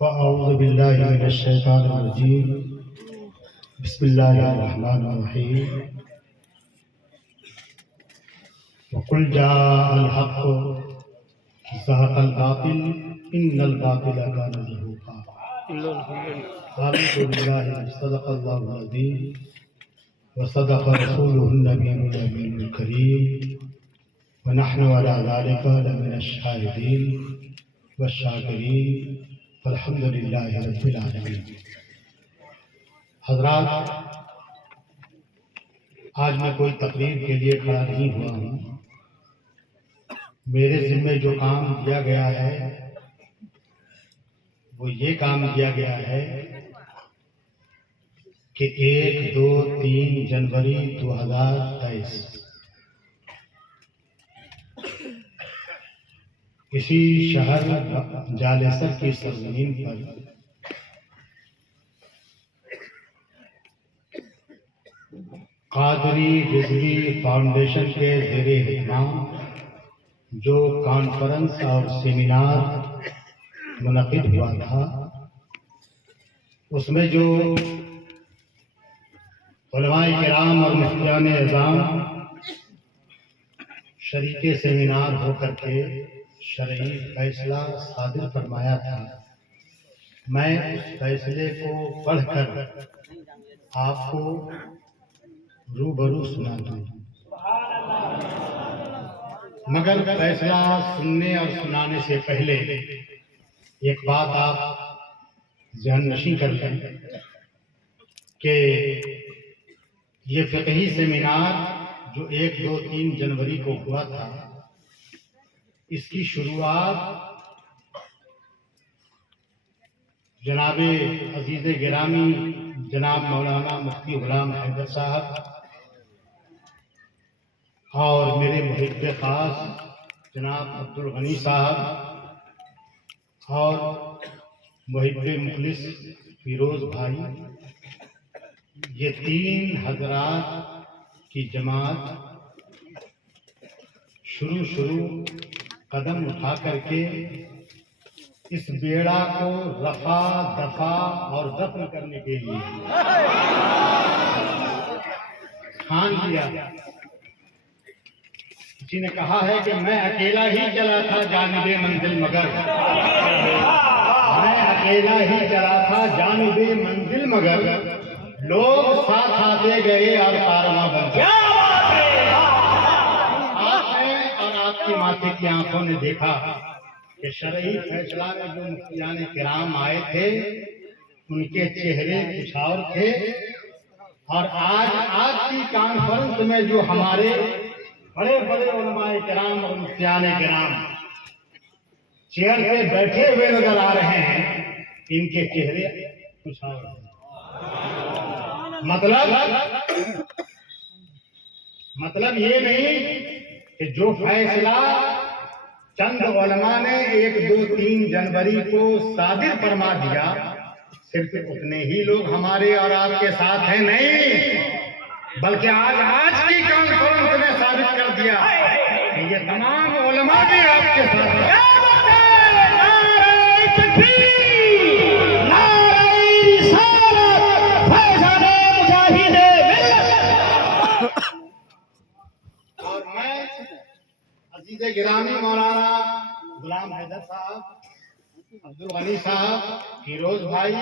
فأعوذ بالله من الشيطان الرجيم بسم الله الرحمن الرحيم وقل جاء الحق زهق الباطل إن الباطل كان زهوقا آمنت بالله صدق الله العظيم وصدق رسوله النبي الأمين الكريم ونحن على ذلك لمن الشاهدين والشاکرین والحمد للہ رب العالمین۔ حضرات، آج میں کوئی تقریر کے لیے کھڑا نہیں ہوا ہوں۔ میرے ذمہ جو کام دیا گیا ہے وہ یہ کام دیا گیا ہے کہ 1، 2، 3 جنوری 2023 اسی شہر جالسر کی سرزمین پر قادری رضوی فاؤنڈیشن کے زیر اہتمام جو کانفرنس اور سیمینار منعقد ہوا تھا، اس میں جو علماء کرام اور مفتیان اعظام شریک سیمینار ہو کر کے شرعی فیصلہ صادر فرمایا تھا، میں اس فیصلے کو پڑھ کر آپ کو روبرو سنا دوں، مگر فیصلہ سننے اور سنانے سے پہلے ایک بات آپ ذہن نشین کر لیں کہ یہ فقہی سیمینار جو 1، 2، 3 جنوری کو ہوا تھا، اس کی شروعات جناب عزیز گرامی جناب مولانا مفتی غلام حیدر صاحب اور میرے محب خاص جناب عبدالغنی صاحب اور محب مخلص فیروز بھائی، یہ 3 حضرات کی جماعت شروع قدم اٹھا کر کے اس بیڑا کو رفع دفع اور دفن کرنے کے لیے ٹھان لیا۔ کسی نے کہا ہے کہ میں اکیلا ہی چلا تھا جانب منزل مگر، میں اکیلا ہی چلا تھا جانب منزل مگر، لوگ ساتھ آتے گئے اور کارواں بن گیا۔ ماتھے کی آنکھوں نے دیکھا کہ شرعی فیصلہ میں جو مفتیان کرام آئے تھے ان کے چہرے کچھ اور تھے، اور آج کی کانفرنس میں جو ہمارے بڑے بڑے علماء کرام اور مفتیان کرام چیئر پہ بیٹھے ہوئے نظر آ رہے ہیں، ان کے چہرے کچھ اور ہیں۔ مطلب یہ نہیں کہ جو فیصلہ چند علماء نے 1، 2، 3 جنوری کو صادر فرما دیا، صرف اتنے ہی لوگ ہمارے اور آپ کے ساتھ ہیں، نہیں، بلکہ آج کی کانفرنس نے ثابت کر دیا کہ یہ تمام علماء بھی آپ کے ساتھ ہیں۔ عزیز گرامی مولانا غلام حیدر صاحب، عبدالغنی صاحب، فیروز بھائی،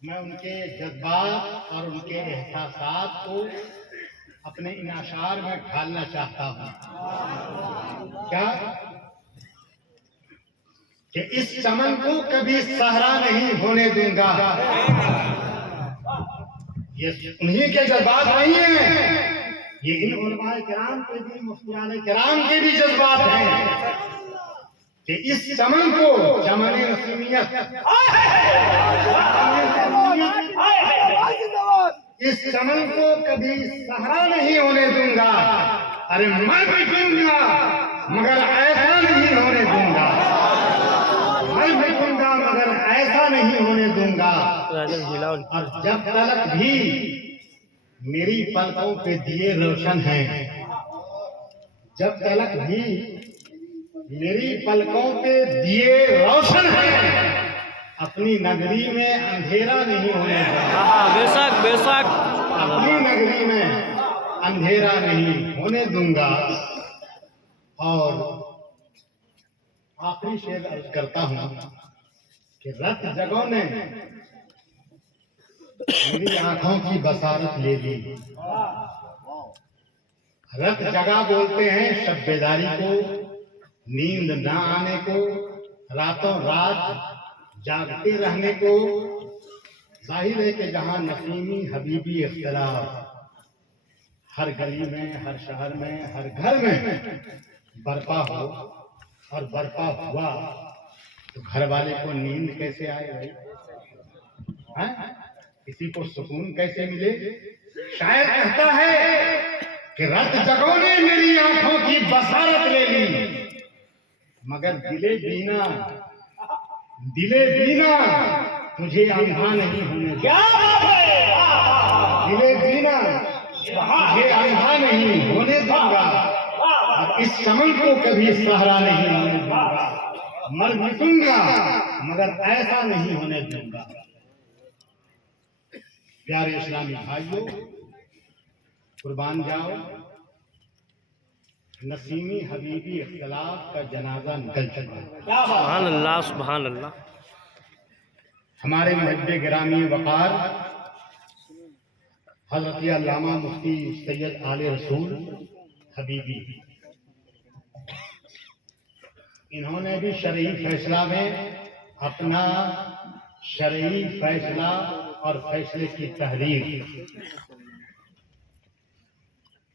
میں ان کے جذبات اور ان کے احساسات کو اپنے ان اشعار میں ڈھالنا چاہتا ہوں۔ کیا کہ اس چمن کو کبھی صحرا نہیں ہونے دوں گا، یہ انہی کے جذبات نہیں ہیں، یہ ان علماء کرام کے بھی مفتیان کرام کے بھی جذبات ہیں کہ اس چمن کو چمن رسمیت، اس چمن کو کبھی صحرا نہیں ہونے دوں گا، ارے میں بھی دوں گا مگر ایسا نہیں ہونے دوں گا، میں بھی دوں گا مگر ایسا نہیں ہونے دوں گا، اور جب تلک بھی میری پلکوں پہ دیے روشن ہیں، جب تلک بھی میری پلکوں پہ دیے روشن ہیں، اپنی نگری میں اندھیرا نہیں ہونے دوں گا، بے شک بے شک، اپنی نگری میں اندھیرا نہیں ہونے دوں گا۔ اور آخری شعر عرض کرتا ہوں کہ رت جگہوں نے میری آنکھوں کی بصارت لے لی۔ رت جگہ بولتے ہیں شب بیداری کو، نیند نہ آنے کو، راتوں رات جاگتے رہنے کو۔ ظاہر ہے کہ جہاں نسیمی حبیبی اختلاف ہر گلی میں، ہر شہر میں، ہر گھر میں برپا ہو اور برپا ہوا تو گھر والے کو نیند کیسے آئے بھائی؟ ہاں؟ کسی کو سکون کیسے ملے؟ شاعر کہتا ہے کہ رت جگہوں نے میری آنکھوں کی بصارت لے لی، مگر دلے بینا تجھے اندھا نہیں ہونے دوں گا۔ دلے بینا تجھے اندھا نہیں ہونے دوں گا، اور اس چمن کو کبھی سہرا نہیں ہونے دوں گا۔ مر مٹوں گا مگر ایسا نہیں ہونے دوں گا۔ پیارے اسلامی بھائیوں، قربان جاؤ، نسیمی حبیبی اختلاف کا جنازہ نکل چکا ہے۔ سبحان اللہ سبحان اللہ۔ ہمارے محب گرامی وقار حضرت علامہ مفتی سید آل رسول حبیبی، انہوں نے بھی شرعی فیصلہ میں اپنا شرعی فیصلہ اور فیصلے کی تحریر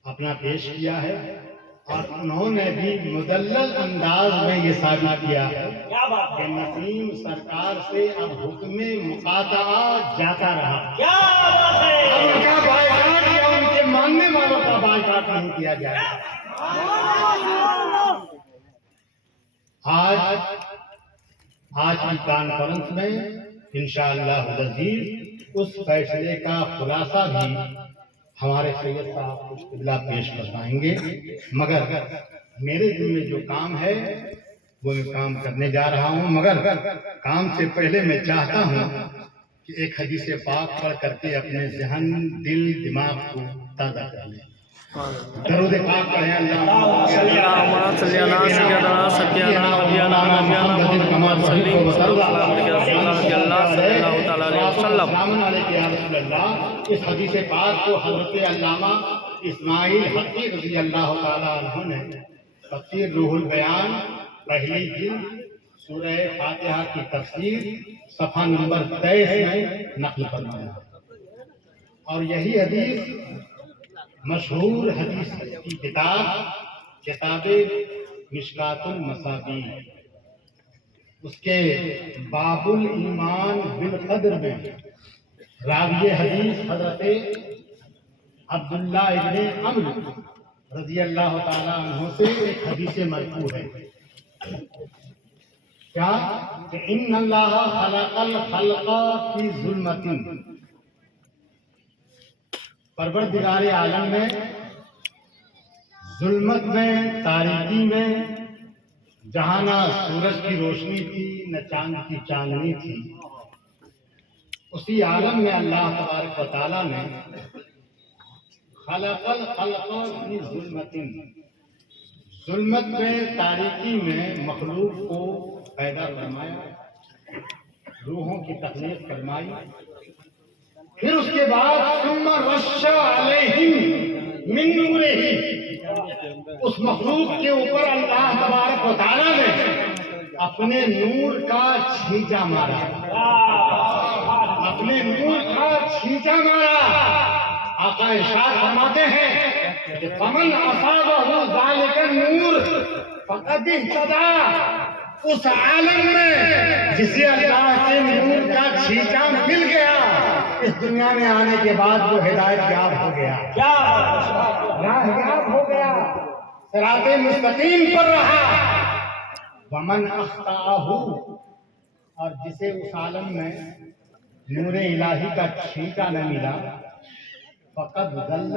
اپنا پیش کیا ہے، اور انہوں نے بھی مدلل انداز میں یہ ثابت کیا ہے کہ نسیم سرکار سے اب حکم مقاطعہ جاتا رہا۔ اب ان کا بائیکاٹ یا ان کے ماننے والوں کا بائیکاٹ نہیں کیا جائے گا۔ آج کی کانفرنس میں انشاءاللہ العزیز اس فیصلے کا خلاصہ بھی ہمارے سید صاحب کچھ قبلہ پیش کروائیں گے، مگر میرے دل میں جو کام ہے وہ میں کام کرنے جا رہا ہوں، مگر کام سے پہلے میں چاہتا ہوں کہ ایک حدیث پاک پڑھ کر کے اپنے ذہن، دل، دماغ کو تازہ کر لیں۔ درود پاک پڑھیں۔ اللہم صلی علی سیدنا سیدنا نبینا نبینا محمد صلی اللہ علیہ وسلم۔ السلام علیکم یا رسول اللہ۔ اس حدیث پاک کو حضرت علامہ اسماعیل حقی رضی اللہ تعالیٰ عنہ نے تفسیر روح البیان پہلی جلد سورہ فاتحہ کی تفسیر صفحہ نمبر 23 میں نقل فرمایا، اور یہی حدیث مشہور حدیث کی کتاب مشکات المصابیح، اس کے باب الایمان بالقدر میں راوی حدیث حضرت عبداللہ ابن عمرو رضی اللہ تعالیٰ عنہ سے ایک حدیث مرفوع ہے، کیا کہ ان اللہ خلق الخلق فی ظلمۃ، پروردگار عالم میں ظلمت میں، تاریکی میں، جہاں نہ سورج کی روشنی تھی نہ چاند کی چاندنی تھی، اسی عالم میں اللہ تبارک و تعالیٰ نے خلق الخلق فی ظلمۃ، ظلمت میں، تاریکی میں مخلوق کو پیدا فرمایا، روحوں کی تخلیق فرمائی، پھر اس کے بعد ثم رش علیہم من نورہ، اس مخلوق کے اوپر اللہ تبارک و تعالیٰ نے اپنے نور کا چھینچا مارا، اپنے نور کا چھینچا مارا۔ آقا ارشاد فرماتے ہیں کہ فمن اصابہ ذلک النور فقد اہتدی، اس عالم میں جسے اللہ کے نور کا چھینچا مل گیا، اس دنیا میں آنے کے بعد وہ ہدایت یاب ہو گیا، راہ یاب ہو گیا، صراط مستقیم پر رہا۔ ومن اخطأہ، اور جسے اس عالم میں نور الہی کا چھینچا نہ ملا، فقد ضل،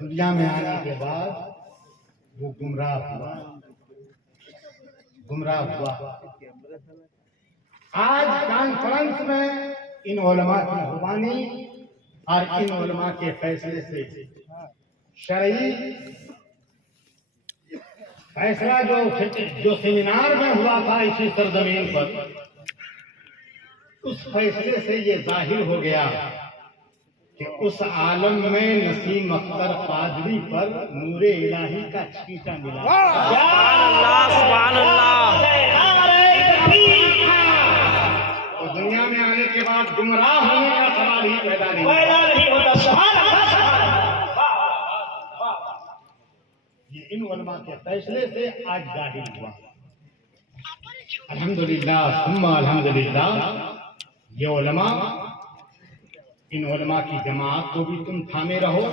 دنیا میں آنے کے بعد وہ گمراہ ہوا۔ آج کانفرنس میں ان علماء کی قربانی اور ان علماء کے فیصلے سے شرعی فیصلہ جو سیمینار میں ہوا تھا اسی سرزمین پر، اس فیصلے سے یہ ظاہر ہو گیا کہ اس عالم میں نسیم اختر قادری پر نور الہی کا چھینٹا ملا۔ سبحان اللہ۔ تو دنیا میں آنے کے بعد گمراہ ہونے کا سوال ہی پیدا نہیں ہوتا۔ یہ ان علماء کے فیصلے سے آج ظاہر ہوا۔ الحمدللہ ثم الحمدللہ، یہ علماء، ان علماء کی جماعت کو بھی تم تھامے رہو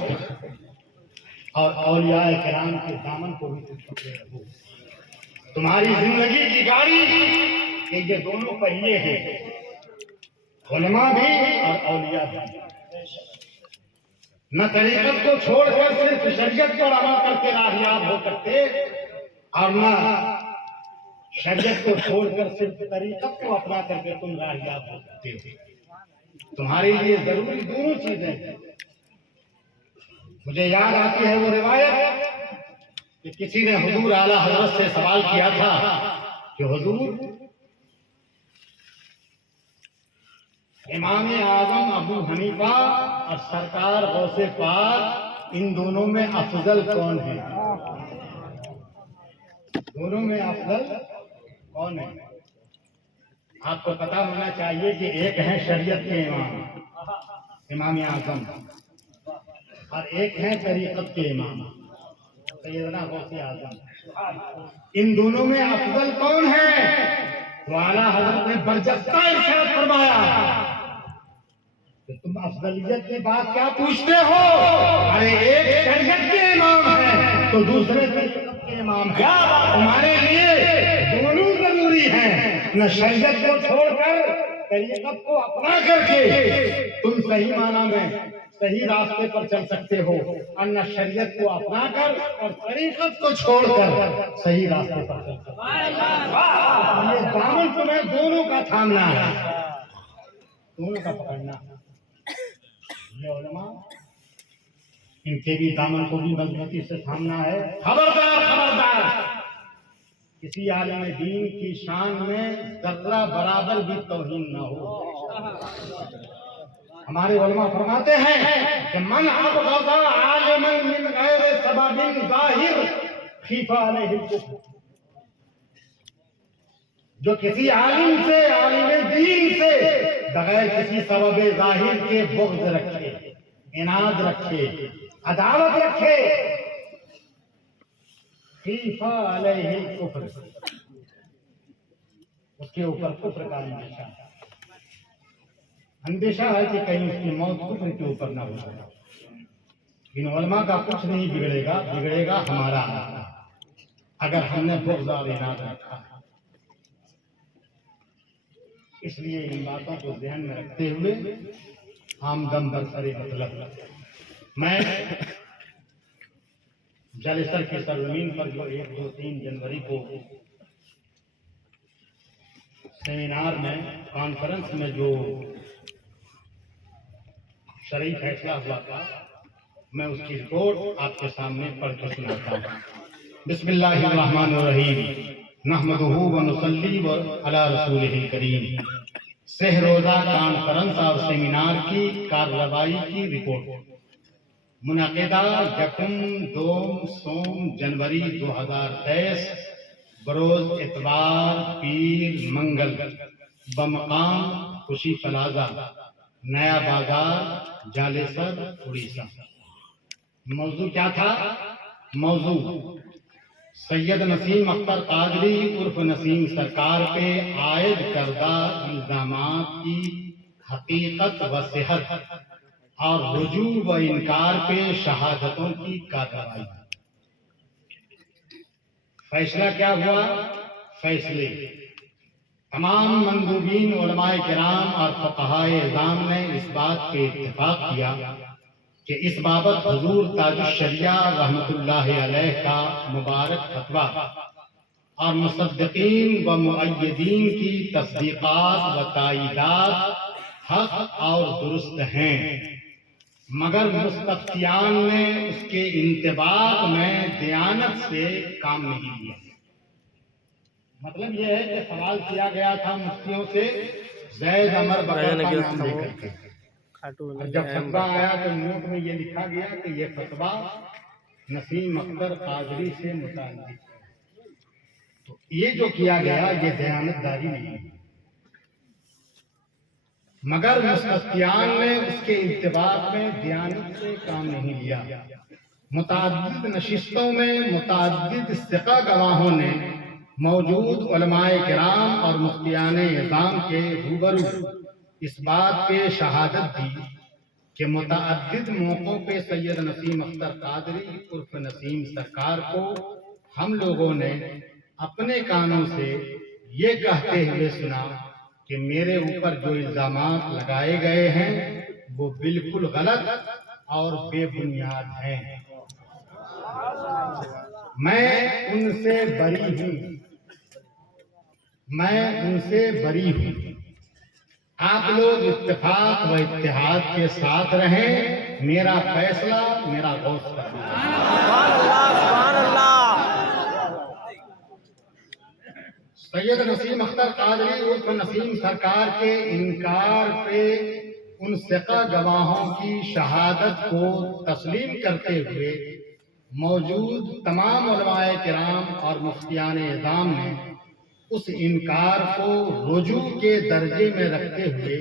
اور اولیاء کرام کے دامن کو بھی تم پکڑے رہو۔ تمہاری زندگی کی گاڑی یہ دونوں پہیے ہیں، علماء بھی اور اولیاء بھی۔ نہ طریقت کو چھوڑ کر صرف شریعت پر عمل کر کے راہیاب ہو سکتے، اور نہ شریعت کو چھوڑ کر صرف طریقت کو اپنا کر کے تم راہیاب ہو سکتے ہو۔ تمہارے لیے ضروری دونوں چیزیں ہیں۔ مجھے یاد آتی ہے وہ روایت کہ کسی نے حضور اعلیٰ حضرت سے سوال کیا تھا کہ حضور، امام اعظم ابو حنیفہ اور سرکار غوث پاک، ان دونوں میں افضل کون ہے؟ دونوں میں افضل کون ہے؟ آپ کو پتا ہونا چاہیے کہ ایک ہیں شریعت کے امام، امام اعظم، اور ایک ہیں طریقت کے امام، سیدنا غوث اعظم۔ ان دونوں میں افضل کون ہے؟ تو اعلیٰ حضرت نے برجستہ ارشاد فرمایا کہ تم افضلیت کی بات کیا پوچھتے ہو؟ ارے ایک شریعت کے امام ہے تو دوسرے طریقت کے امام ہے۔ تمہارے لیے دونوں ضروری ہیں۔ نہ شریعت کو چھوڑ کر طریقت کو اپنا کر کے تم صحیح معنی میں صحیح راستے پر چل سکتے ہو، اور نہ شریعت کو اپنا کر اور طریقت کو چھوڑ کر صحیح راستے پر چل سکتے ہو۔ یہ دامن تمہیں دونوں کا تھامنا ہے، دونوں کا پکڑنا ہے۔ یہ علماء، ان کے بھی دامن کو بھی مضبوطی سے تھامنا ہے۔ خبردار خبردار، کسی عالم دین کی شان میں ذرہ برابر بھی توہین نہ ہو۔ ہمارے علماء فرماتے ہیں کہ من ابغض عالما من غیر سبب ظاہر خیف علیہ الکفر، جو کسی عالم سے، عالم دین سے بغیر کسی سبب ظاہر کے بغض رکھے، عناد رکھے، عداوت رکھے، خیف علیہ الکفر، اس کے اوپر کفر کا اندیشہ ہے۔ اندیشہ ہے کہ کہیں اس کی موت کفر کے اوپر نہ ہو جائے۔ ان علماء کا کچھ نہیں بگڑے گا، بگڑے گا ہمارا اگر ہم نے بغض اور عناد رکھا۔ اس لیے ان باتوں کو ذہن میں رکھتے ہوئے عام دم برسر مطلب میں جالثر کی سرزمین پر جو 1، 2، 3 جنوری کو سیمینار میں، کانفرنس میں جو شرعی فیصلہ ہوا تھا، میں اس کی رپورٹ آپ کے سامنے پڑھ کے سناتا ہوں۔ بسم اللہ الرحمن الرحیم، نحمدہ ونصلی علی رسولہ الکریم۔ سہ روزہ کانفرنس اور سیمینار کی کارروائی کی رپورٹ منعقدہ 1، 2، سوم جنوری 2023 بروز اتوار پیر منگل بمقام خوشی پلازا، نیا بازار، جالثر، اڑیسہ۔ موضوع کیا تھا؟ موضوع سید نسیم اختر قادری عرف نسیم سرکار پہ عائد کردہ الزامات کی حقیقت و صحت اور رجوع و انکار پہ شہادتوں کی کارروائی۔ فیصلہ کیا ہوا؟ فیصلے تمام مندوبین علماء کرام اور فقہائے اعظام نے اس بات پہ اتفاق کیا کہ اس بابت حضور تاج الشریعہ رحمۃ اللہ علیہ کا مبارک فتویٰ اور مصدقین و مؤیدین کی تصدیقات و تائیدات حق اور درست ہیں، مگر مستفتیان نے اس کے انطباق میں دیانت سے کام نہیں لیا۔ مطلب یہ ہے کہ سوال کیا گیا تھا مفتیوں سے زید عمر بکر کا نام لے کر کے، اور جب فتویٰ آیا تو نوٹ میں یہ لکھا گیا کہ یہ فتویٰ نسیم اختر قادری سے متعلق ہے۔ تو یہ جو کیا گیا یہ دیانت داری نہیں ہے، مگر مستفتیان نے اس کے انطباق میں دیانت سے کام نہیں لیا۔ متعدد نشستوں میں متعدد ثقہ گواہوں نے موجود علماء کرام اور مفتیان اعظام کے روبرو اس بات پہ شہادت دی کہ متعدد موقعوں پہ سید نسیم اختر قادری عرف نسیم سرکار کو ہم لوگوں نے اپنے کانوں سے یہ کہتے ہوئے سنا کہ میرے اوپر جو الزامات لگائے گئے ہیں وہ بالکل غلط اور بے بنیاد ہیں، میں ان سے بری ہوں، آپ لوگ اتفاق و اتحاد کے ساتھ رہیں، میرا فیصلہ میرا غوث کرنا۔ سید نسیم اختر قادری عرف نسیم سرکار کے انکار پہ ان ثقہ گواہوں کی شہادت کو تسلیم کرتے ہوئے موجود تمام علماء کرام اور مفتیان اعظام نے اس انکار کو رجوع کے درجے میں رکھتے ہوئے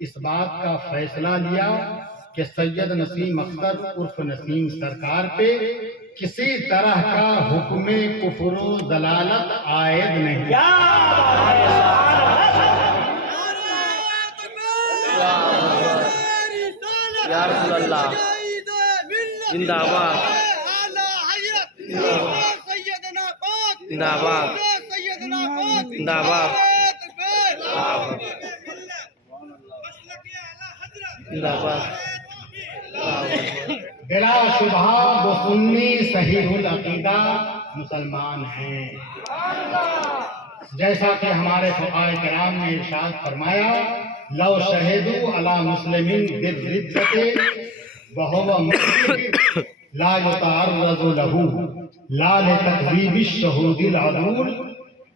اس بات کا فیصلہ لیا کہ سید نسیم اختر عرف نسیم سرکار پہ کسی طرح کا حکم کفر و ضلالت عائد نہیں۔ یا رسول اللہ زندہ باد، زندہ باد، زندہ باد، زندہ باد۔ بلا شبہ وہ سنی صحیح العقیدہ مسلمان ہیں، جیسا کہ ہمارے فقہاء کرام نے ارشاد فرمایا لو شہدوا علی مسلم بالردۃ وهو مسلم لا يتعرض له لا لتكذیب الشهود العدول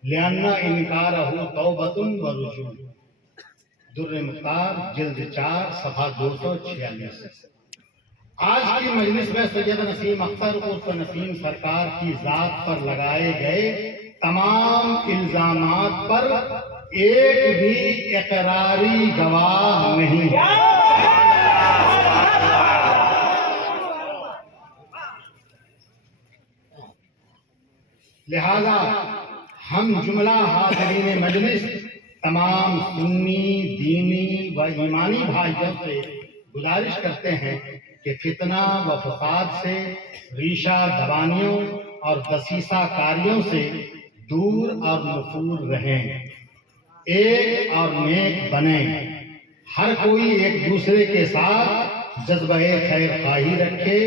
لأن انکارہ توبۃ ورجوع۔ در مختار جلد 4 صفحہ 246۔ آج کی مجلس میں سید نسیم اختر عرف نسیم سرکار کی ذات پر لگائے گئے تمام الزامات پر ایک بھی اقراری گواہ نہیں ہے، لہذا ہم جملہ حاضرین مجلس تمام سنی دینی و ایمانی بھائیوں سے گزارش کرتے ہیں کہ فتنہ و فساد سے، ریشہ دبانیوں اور دسیسہ کاریوں سے دور اور نفور رہیں، ایک اور نیک بنیں، ہر کوئی ایک دوسرے کے ساتھ جذبہ خیر خواہی رکھے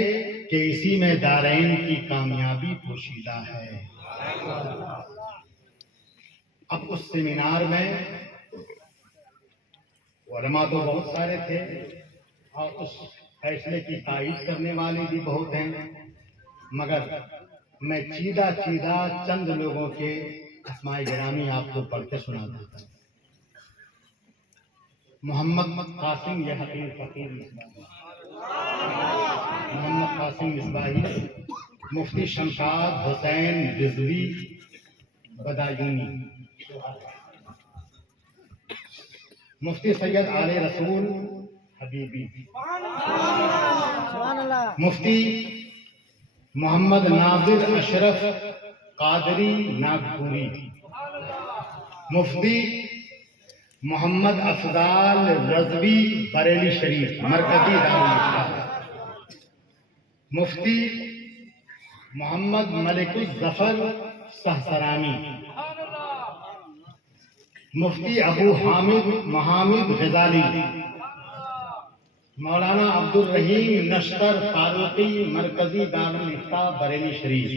کہ اسی میں دارین کی کامیابی پوشیدہ ہے۔ اب اس سیمینار میں علماء تو بہت سارے تھے اور اس فیصلے کی تائید کرنے والے بھی بہت ہیں، مگر میں چیدہ چند لوگوں کے اسماء گرامی آپ کو پڑھ کے سنا دیتا ہوں۔ محمد قاسم یحییٰ فقیر مصباحی، محمد قاسم مصباحی، مفتی شمشاد حسین رضوی بدایونی، مفتی سید آل رسول حبیبی، مفتی محمد ناظر اشرف قادری ناگپوری، مفتی محمد افضال رضوی بریلی شریف مرکزی دارالاسلام، مفتی محمد ملک الظفر سہسرانی، مفتی ابو حامد محامد غزالی، مولانا عبد الرحیم نشتر فاروقی مرکزی دارالفتہ بریلی شریف،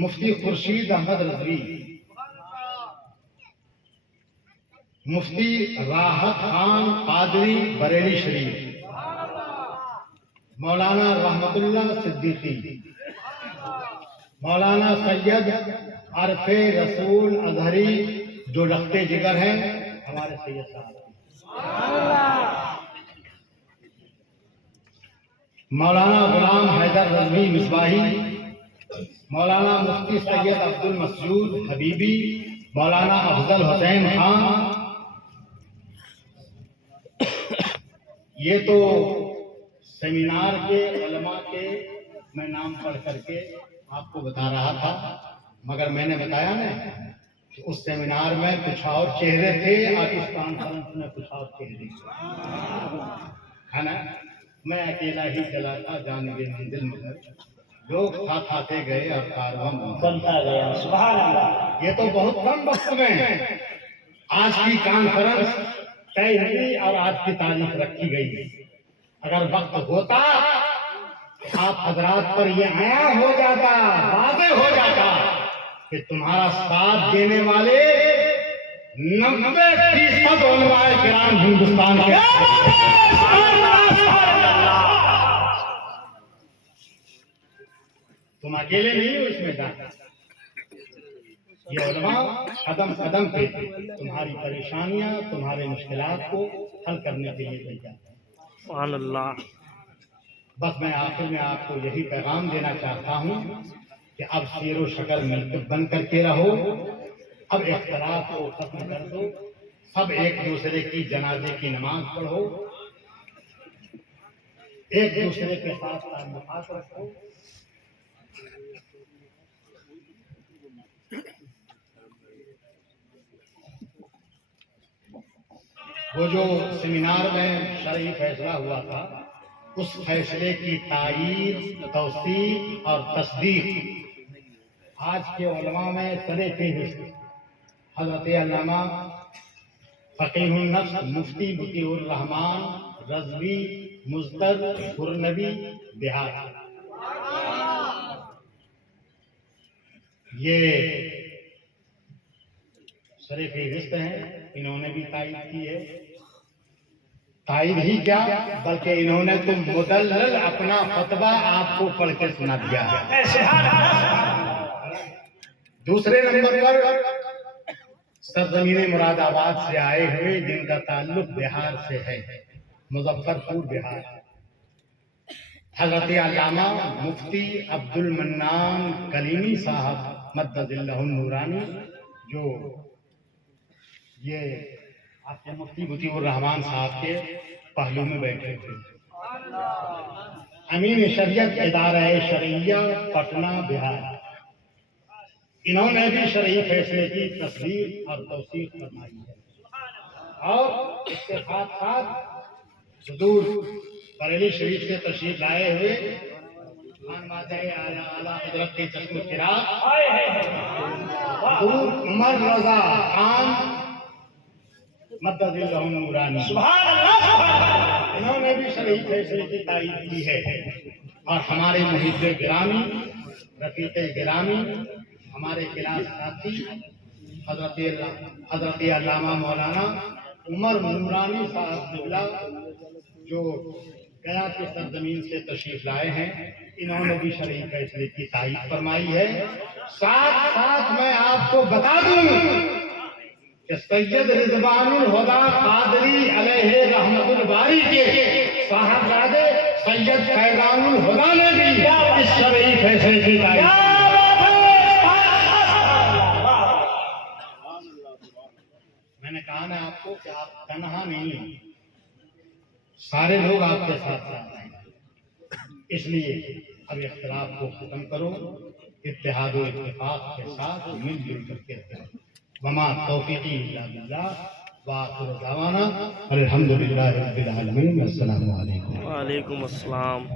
مفتی خورشید احمد رضوی، مفتی راحت خان قادری بریلی شریف، مولانا رحمت اللہ صدیقی، مولانا سید عرف رسول اظہری جو لختے جگر ہیں ہمارے سید صاحب، مولانا غلام حیدر رضوی مصباحی، مولانا مفتی سید عبد المسجود حبیبی، مولانا افضل حسین خان. یہ تو سیمینار کے علماء کے میں نام پڑھ کر کے آپ کو بتا رہا تھا، مگر میں نے بتایا نا کہ اس سیمینار میں کچھ اور چہرے تھے اور اس کانفرنس میں کچھ اور چہرے ہے نا. میں اکیلا ہی چلا تھا جانب منزل مگر لوگ تھاتے گئے اور کارواں بنتا گیا. سبحان اللہ. یہ تو بہت کم وقت میں آج کی کانفرنس طے ہوئی اور آج کی تاریخ رکھی گئی. اگر وقت ہوتا آپ حضرات پر یہ عیاں ہو جاتا، واضح ہو جاتا کہ تمہارا ساتھ دینے والے 90% علماء کرام ہندوستان کے تم اکیلے نہیں ہو اس میں جانا. یہ علماء قدم قدم پہ تمہاری پریشانیاں، تمہارے مشکلات کو حل کرنے کے لیے تیار ہیں. سبحان اللہ. بس میں آخر میں آپ کو یہی پیغام دینا چاہتا ہوں کہ اب سیر و شکل مل کر بن کر کے رہو، اب اختلاف کو ختم کر دو، سب ایک دوسرے کی جنازے کی نماز پڑھو، ایک دوسرے کے ساتھ تعلقات رکھو. وہ جو سیمینار میں شرعی فیصلہ ہوا تھا، اس فیصلے کی تائید، توثیق اور تصدیق آج کے علماء میں سرے فہرست حضرت علامہ فقیہ النفس مفتی مطیع الرحمان رضوی مزدر غرنبی بہار. یہ سرے فہرست ہیں، انہوں نے بھی تائید کی ہے. تائید ہی کیا بلکہ انہوں نے تو مدلل اپنا فتویٰ آپ کو پڑھ کے سنا دیا ہے. دوسرے نمبر پر سرزمین مراد آباد سے آئے ہوئے جن کا تعلق بہار سے ہے، مظفر پور بہار، حضرت علامہ مفتی عبد المنان کلیمی صاحب مدد اللہ النورانی، جو یہ آپ کے مفتی مطیع الرحمان صاحب کے پہلو میں بیٹھے تھے. امین شریعت ادارہ شرعیہ پٹنہ بہار، انہوں نے بھی شرعی فیصلے کی تصدیق اور توثیق فرمائی ہے. اور اس کے ساتھ ساتھ حضور بریلی شریف سے تشریف لائے ہوئے خانوادہ اعلیٰ حضرت کے چشم چراغ حضور عمر رضا خان مدد اللہ النورانی، انہوں نے بھی شرعی فیصلے کی تائید کی ہے. اور ہمارے محب گرامی، رفیق گرامی، ہمارے کلاس ساتھی حضرت علامہ مولانا عمر نورانی صاحب قبلہ جو گیا کی سرزمین سے تشریف لائے ہیں، انہوں نے بھی شرعی فیصلے کی تائید فرمائی ہے. ساتھ ساتھ میں آپ کو بتا دوں کہ سید رضوان الہدیٰ قادری علیہ رحمت الباری کے صاحبزادے سید فیضان الہدیٰ نے بھی اس شرعی فیصلے کی تائید. میں نے کہا نا آپ کو کہ آپ تنہا نہیں ہیں، سارے لوگ آپ کے ساتھ ہیں. اس لیے اب اختلاف کو ختم کرو، اتحاد و اتفاق کے ساتھ مل جل کر کے رہو. وما توفیقی الا باللہ وآخر دعوانا الحمدللہ رب العالمین. السلام علیکم. وعلیکم السلام.